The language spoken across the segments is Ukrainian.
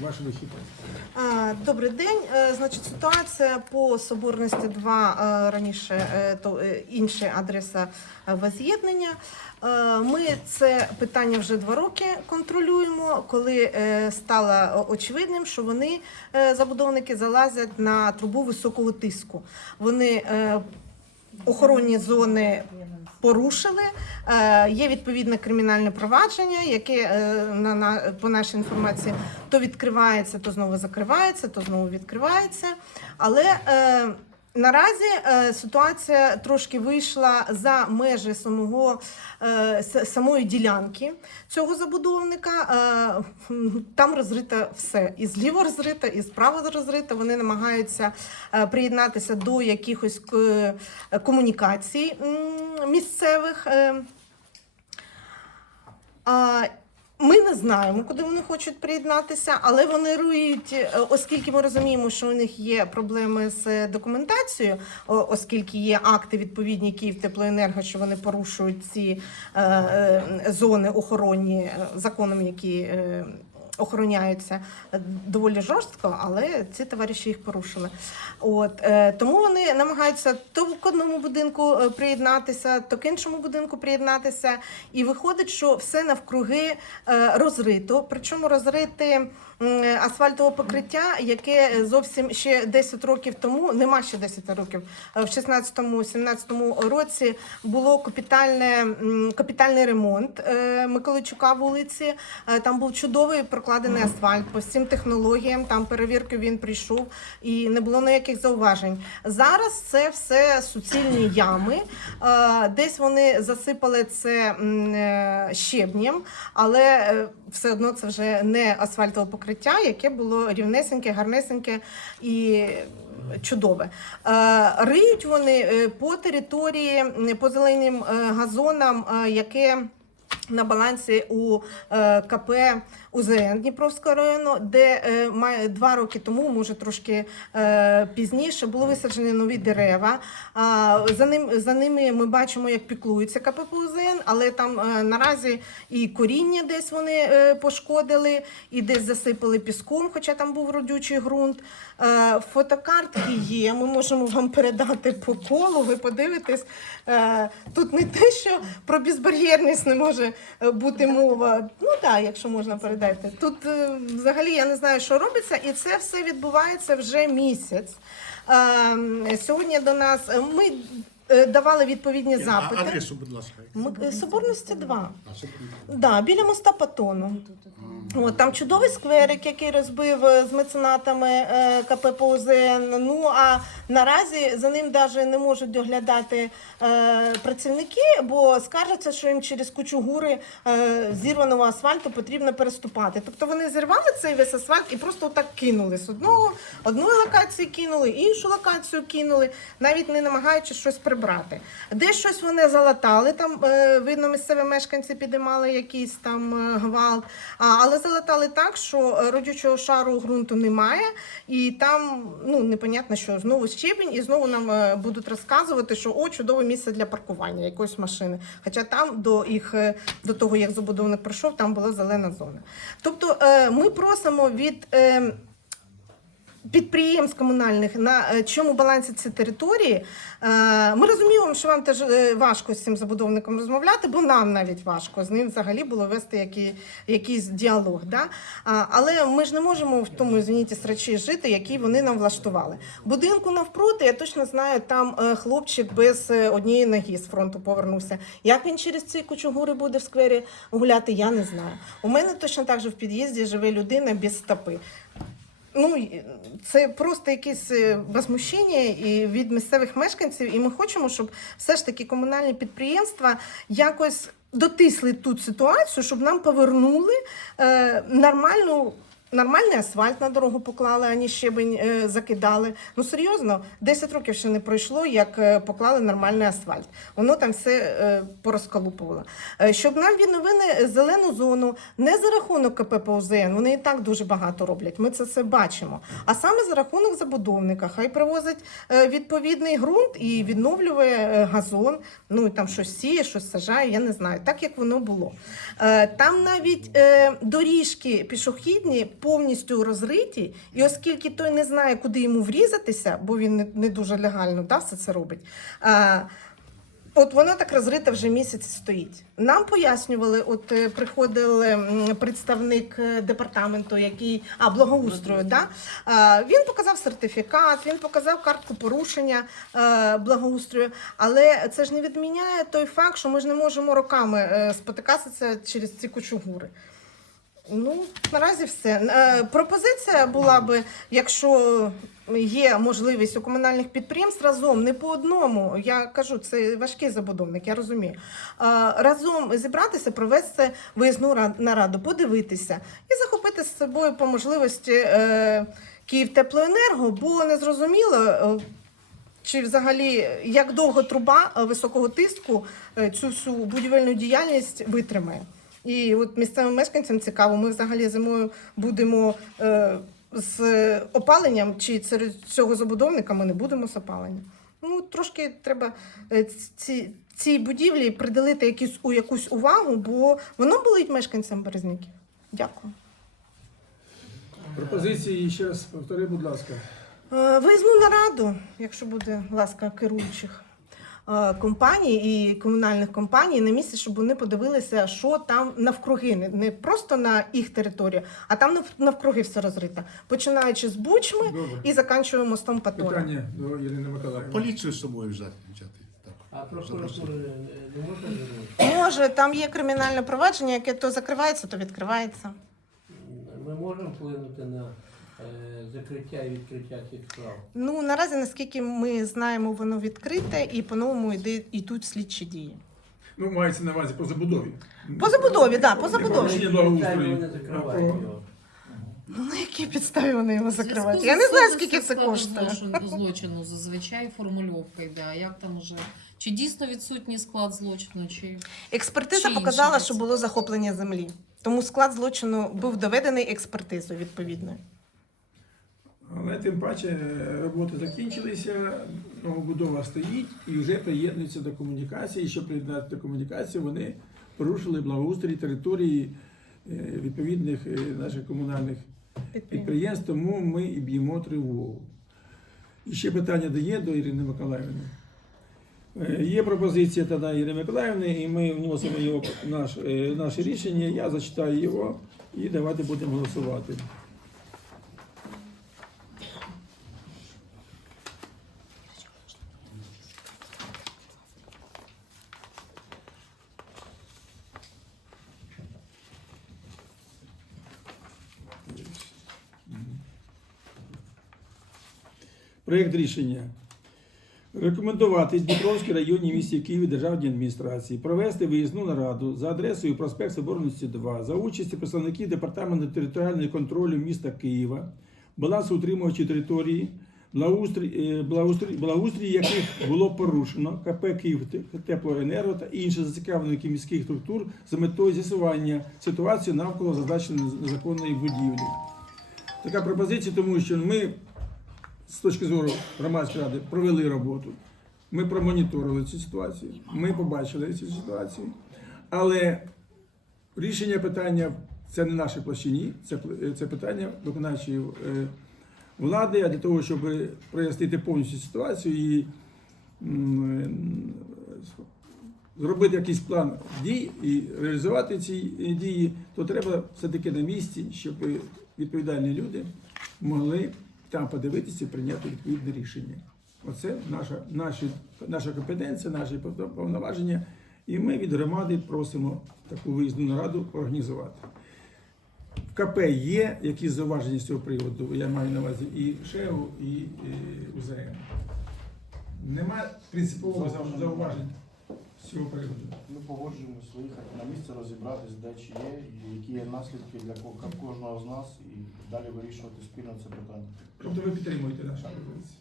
Ваш вихід. Добрий день. Е, Значить, ситуація по Соборності 2 е, раніше е, то інша адреса воз'єднання. Ми це питання вже два роки контролюємо, коли стало очевидним, що вони забудовники залазять на трубу високого тиску. Вони охоронні зони порушили. Е, Є відповідне кримінальне провадження, яке е, на, на по нашій інформації то відкривається, то знову закривається, то знову відкривається. Але е, наразі е, ситуація трошки вийшла за межі самого е, самої ділянки цього забудовника. Е, там розрито все. І зліво розрито, і справа розрито. Вони намагаються е, приєднатися до якихось к- комунікацій м, місцевих. е. А, Ми не знаємо, куди вони хочуть приєднатися, але вони рують, е, оскільки ми розуміємо, що у них є проблеми з документацією, оскільки є акти відповідні Київ теплоенерго, що вони порушують ці е, е, зони охоронні е, законом, які е, охороняються е, доволі жорстко, але ці товариші їх порушили. От е, тому вони намагаються то к одному будинку е, приєднатися, то к іншому будинку приєднатися. І виходить, що все навкруги розрито. Причому розрите м, асфальтове покриття, яке зовсім ще 10 років тому, нема ще 10 років, в 16-17 році було капітальне, капітальний ремонт е, Миколайчука вулиці. Е, Там був чудовий прокладений асфальт по всім технологіям. Там перевірки він прийшов і не було ніяких зауважень. Зараз це все суцільні ями. Е, Десь вони засипали це щебнем, але все одно це вже не асфальтове покриття, яке було рівнесеньке, гарнесеньке і. Чудове. Е, Риють вони е, по території, по зеленим е, газонам, е, яке на балансі у е, КП УЗН Дніпровського району, де е, має два роки тому, може трошки е, пізніше, були висаджені нові дерева. А, за, ним, за ними ми бачимо, як піклується КП УЗН, але там наразі і коріння десь вони пошкодили, і десь засипали піском, хоча там був родючий ґрунт. Фотокартки є, ми можемо вам передати по колу, ви подивитесь. Тут не те, що про безбар'єрність не може бути мова. Ну так, якщо можна передати. Тут е, взагалі я не знаю, що робиться, і це все відбувається вже місяць. Е, сьогодні до нас е, ми е, давали відповідні А- запити. Адресу, будь ласка. Ми, Соборності 2. А, секунду. Да, біля моста Патону. От, там чудовий скверик, який розбив е, з меценатами е, КП. Ну а наразі за ним навіть не можуть доглядати е, працівники, бо скаржаться, що їм через кучу гури е, зірваного асфальту потрібно переступати. Тобто вони зірвали цей весь асфальт і просто так кинули з одного одної локації кинули, іншу локацію кинули, навіть не намагаючись щось прибрати. Десь щось вони залатали. Там е, видно, місцеві мешканці підіймали якийсь там е, гвалт. Але залатали так, що родючого шару ґрунту немає, і там ну непонятно, що знову щебінь, і знову нам е, будуть розказувати, що о, чудове місце для паркування якоїсь машини. Хоча там до їх до того, як забудовник прийшов, там була зелена зона. Тобто ми просимо від. Підприємств комунальних на е, чому балансі ці території. Е, Ми розуміємо, що вам теж е, важко з цим забудовником розмовляти, бо нам навіть важко з ним взагалі було вести який, якийсь діалог. Да? Але ми ж не можемо в тому звініті срачі жити, який вони нам влаштували. Будинку навпроти, я точно знаю, там хлопчик без однієї ноги з фронту повернувся. Як він через ці кучугури буде в сквері гуляти, я не знаю. У мене точно так же в під'їзді живе людина без стопи. Ну, це просто якесь е, возмущення і від місцевих мешканців, і ми хочемо, щоб все ж таки комунальні підприємства якось дотисли тут ситуацію, щоб нам повернули е, нормальну. Нормальний асфальт на дорогу поклали, ані щебень е, закидали. Ну серйозно, 10 років ще не пройшло, як е, поклали нормальний асфальт. Воно там все е, порозколупувало. Е, щоб нам відновили зелену зону не за рахунок КП ПУЗН, вони і так дуже багато роблять. Ми це все бачимо. А саме за рахунок забудовника. Хай привозить е, відповідний ґрунт і відновлює е, газон. Ну і там щось сіє, щось сажає. Я не знаю, так як воно було. Е, Там навіть е, доріжки пішохідні повністю розриті, і оскільки той не знає, куди йому врізатися, бо він не, дуже легально да, все це робить. А, От воно так розрите вже місяць стоїть. Нам пояснювали, от е, приходив представник е, департаменту, який а благоустрою. Да? Він показав сертифікат, він показав картку порушення е, благоустрою. Але це ж не відміняє той факт, що ми ж не можемо роками спотикатися через ці кучугури. Ну, наразі все. Е, Пропозиція була би, якщо є можливість у комунальних підприємств разом, не по одному. Я кажу, це важкий забудовник, я розумію. Разом зібратися, провести виїзну нараду, подивитися і захопити з собою по можливості е, Київтеплоенерго, бо не зрозуміло. е, чи взагалі як довго труба е, високого тиску е, цю всю будівельну діяльність витримає? І от місцевим мешканцям цікаво, ми взагалі зимою будемо е, з опаленням, чи серед цього забудовника ми не будемо з опаленням. Ну, трошки треба е, ці, цій будівлі приділити якусь, у якусь увагу, бо воно болить мешканцям Березняків. Дякую. Пропозиції ще раз повтори, будь ласка. Е, Виїзну нараду, якщо буде ласка керуючих компаній і комунальних компаній на місці, щоб вони подивилися, що там навкруги, не, не просто на їх територію, а там нав- навкруги все розрито. Починаючи з бучми Добре. і заканчуємо мостом Патона. Питання до Ірини Миколаївни. Поліцію з собою взяти. взяти. Так. А прокуратури не- не можна звернути? Може, там є кримінальне провадження, яке то закривається, то відкривається. Ми можемо вплинути на е, закриття і відкриття цих справ. Ну наразі, наскільки ми знаємо, воно відкрите і по-новому йде, йдуть слідчі дії. Ну, мається на увазі по забудові. По забудові, да, по забудові. Вони закривають його. Ну на які підстави вони його закривають? Я не знаю, скільки це коштує. злочину- Злочину зазвичай формульовка йде. А як там уже? Чи дійсно відсутній склад злочину, чи Експертиза Чи показала, що було захоплення землі. Тому склад злочину був доведений експертизою відповідною. Але тим паче е, роботи закінчилися, новобудова стоїть і вже приєднується до комунікації. І щоб приєднати до комунікації, вони порушили благоустрій території е, відповідних е, наших комунальних підприємств, тому ми і б'ємо тривогу. І ще питання дає до Ірини Миколаївни. Є пропозиція тоді Ірини Миколаївни, і ми вносимо його наш, наше рішення. Я зачитаю його і давайте будемо голосувати. Проєкт рішення. Рекомендувати Дніпровській районній місті Києві державній адміністрації провести виїзну нараду за адресою проспект Соборності 2 за участі представників департаменту територіального контролю міста Києва, балансоутримувачі території, благоустрій, е, благоустрій, благоустрій яких було порушено КП Київ Теплоенерго та інших зацікавлених міських структур за метою з'ясування ситуації навколо зазначеної незаконної будівлі. Така пропозиція, тому що ми з точки зору громадської ради провели роботу. Ми промоніторили цю ситуацію, ми побачили цю ситуацію. Але рішення питання це не наші площині, це, це питання виконавчої е, влади, а для того, щоб прояснити повністю ситуацію і зробити якийсь план дій і реалізувати ці е, дії, то треба все-таки на місці, щоб відповідальні люди могли там подивитися і прийняти відповідне рішення. Оце наша, наші, наша компетенція, наші повноваження. І ми від громади просимо таку виїзну нараду організувати. В КП є якісь зауваження з цього приводу, я маю на увазі і ШЕУ, і, УЗМ. Нема принципового зау- зауважень з цього приводу. Ми погоджуємось виїхати на місце, розібратись, де чи є, і які є наслідки для ко- кожного з нас, і далі вирішувати спільно це питання. Тобто ви підтримуєте нашу пропозицію.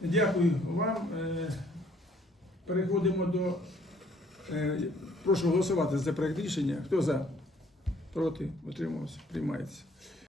Дякую вам. Е, Переходимо до. е, Прошу голосувати за проект рішення. Хто за? Проти? Утримався? Приймається.